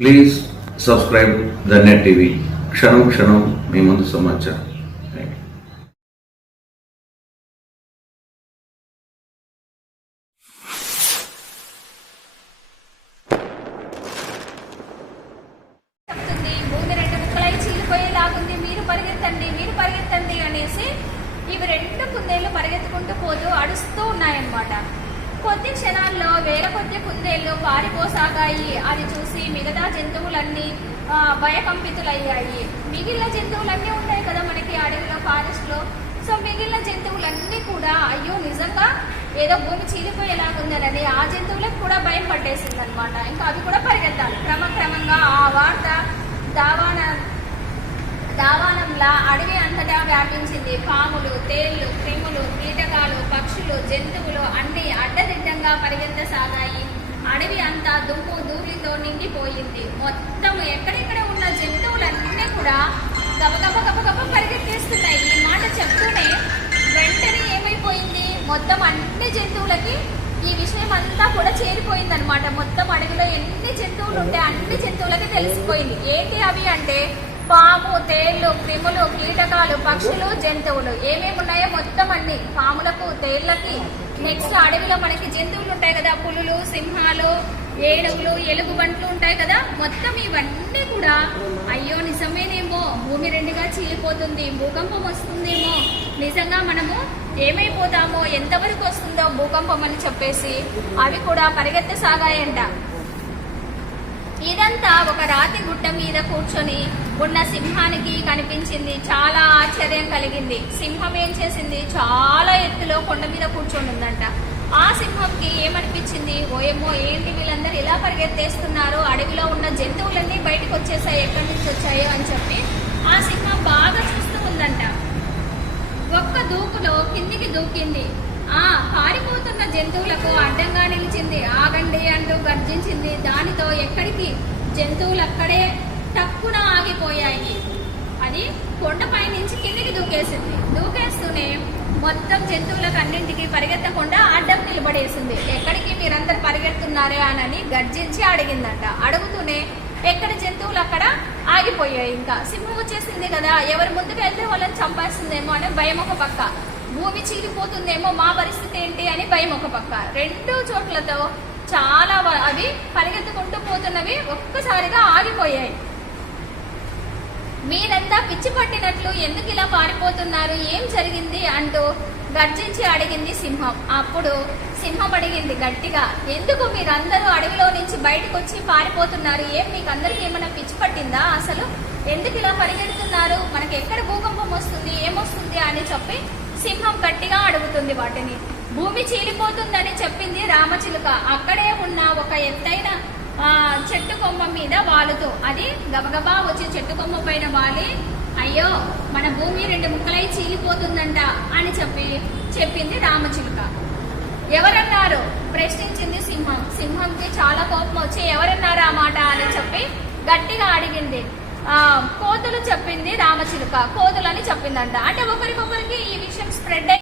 Please subscribe the net TV. క్షణం క్షణం మీ ముందు సమాచారం. భూమి రెండు ముక్కలై చీలిపోయేలాగుంది, మీరు పరిగెత్తండి అనేసి ఇవి రెండు కుందేళ్లు పరిగెత్తుకుంటూ పోతూ అడుస్తూ ఉన్నాయన్నమాట. కొద్ది క్షణాల్లో వేల కొద్ది కుందేళ్లు పారిపోసాగాయి. అది చూసి మిగతా జంతువులన్నీ భయకంపితులయ్యాయి. మిగిలిన జంతువులన్నీ ఉంటాయి కదా మనకి అడవిలో, ఫారెస్ట్ లో. సో మిగిలిన జంతువులన్నీ కూడా అయ్యో నిజంగా ఏదో భూమి చీలిపోయేలాగుందనని ఆ జంతువులకు కూడా భయం పట్టేసింది అనమాట. ఇంకా అవి కూడా పరిగెత్తాలి. క్రమక్రమంగా ఆ వార్త దావానంలా అడవి అంతటా వ్యాపించింది. పాములు, తేళ్లు, క్రిములు, కీటకాలు, పక్షులు, జంతువులు అన్ని అడ్డదిడ్డంగా పరిగెత్తసాగాయి. అడవి అంతా దుమ్ము ధూళితో నిండిపోయింది. మొత్తం ఎక్కడెక్కడ ఉన్న జంతువులన్నీ కూడా గబగబ పరిగెత్తేస్తున్నాయి. ఈ మాట చెప్తూనే వెంటనే ఏమైపోయింది, మొత్తం అన్ని జంతువులకి ఈ విషయం అంతా కూడా చేరిపోయింది అనమాట. మొత్తం అడవిలో ఎన్ని జంతువులు ఉంటే అన్ని జంతువులకి తెలిసిపోయింది. ఏంటి అవి అంటే పాము, తేళ్లు, క్రిములు, కీటకాలు, పక్షులు, జంతువులు ఏమేమి ఉన్నాయో మొత్తం అన్ని. పాములకు, తేళ్లకి, నెక్స్ట్ అడవిలో మనకి జంతువులు ఉంటాయి కదా, పులులు, సింహాలు, ఏనుగులు, ఎలుగుబంట్లు ఉంటాయి కదా, మొత్తం ఇవన్నీ కూడా అయ్యో నిజమేనేమో, భూమి రెండుగా చీలిపోతుంది, భూకంపం వస్తుందేమో, నిజంగా మనము ఏమైపోతామో, ఎంతవరకు వస్తుందో భూకంపం అని చెప్పేసి అవి కూడా పరిగెత్తసాగాయంట. ఇదంతా ఒక రాతి గుట్ట మీద కూర్చొని ఉన్న సింహానికి కనిపించింది. చాలా ఆశ్చర్యం కలిగింది. సింహం ఏం చేసింది, చాలా ఎత్తులో కొండ మీద కూర్చొని ఉందంట. ఆ సింహంకి ఏమనిపించింది, ఓయేమో ఏంటి వీళ్ళందరూ ఇలా పరిగెత్తేస్తున్నారు, అడవిలో ఉన్న జంతువులన్నీ బయటకు వచ్చేసాయి, ఎక్కడి నుంచి వచ్చాయో అని చెప్పి ఆ సింహం బాగా చూస్తూ ఉందంట. ఒక్క దూకులో కిందికి దూకింది. పారిపోతున్న జంతువులకు అడ్డంగా నిలిచింది. ఆగండి అంటూ గర్జించింది. దానితో ఎక్కడికి జంతువులు అక్కడే టక్కున ఆగిపోయాయి. అది కొండపై నుంచి కిందికి దూకేసింది. దూకేస్తూనే మొత్తం జంతువులకు అన్నింటికి పరిగెత్తకుండా అడ్డం నిలబడేసింది. ఎక్కడికి మీరందరు పరిగెడుతున్నారే అని గర్జించి అడిగిందంట. అడుగుతూనే ఎక్కడ జంతువులు అక్కడ ఆగిపోయాయి. ఇంకా సింహం వచ్చేసింది కదా, ఎవరు ముందుకు వెళ్తే వాళ్ళని చంపేస్తుందేమో అనే భయం ఒక పక్క, భూమి చీలిపోతుందేమో మా పరిస్థితి ఏంటి అని భయం ఒక పక్క. రెండు చోట్లతో చాలా అవి పరిగెత్తుకుంటూ పోతున్నవి ఒక్కసారిగా ఆగిపోయాయి. మీరంతా పిచ్చి పట్టినట్లు ఎందుకు ఇలా పారిపోతున్నారు, ఏం జరిగింది అంటూ గర్జించి అడిగింది సింహం. అప్పుడు సింహం అడిగింది గట్టిగా, ఎందుకు మీరందరూ అడవిలో నుంచి బయటకు వచ్చి పారిపోతున్నారు, ఏం మీకు అందరికి ఏమైనా పిచ్చి పట్టిందా, అసలు ఎందుకు ఇలా పరిగెడుతున్నారు, మనకి ఎక్కడ భూకంపం వస్తుంది, ఏమొస్తుంది అని చెప్పి సింహం గట్టిగా అడుగుతుంది వాటిని. భూమి చీలిపోతుందని చెప్పింది రామచిలుక. అక్కడే ఉన్న ఒక ఎత్తైన చెట్టు కొమ్మ మీద వాలుతూ అది గబగబా వచ్చి చెట్టు కొమ్మ పైన వాలి, అయ్యో మన భూమి రెండు ముక్కలై చీలిపోతుందంట అని చెప్పింది రామచిలుక. ఎవరన్నారు ప్రశ్నించింది సింహం. సింహంకి చాలా కోపం వచ్చి ఎవరన్నారు ఆ మాట అని చెప్పి గట్టిగా అడిగింది. కోతులు చెప్పింది రామచిలుక. కోతులని చెప్పిందంట. అంటే ఒకరికొకరికి ఈ విషయం స్ప్రెడ్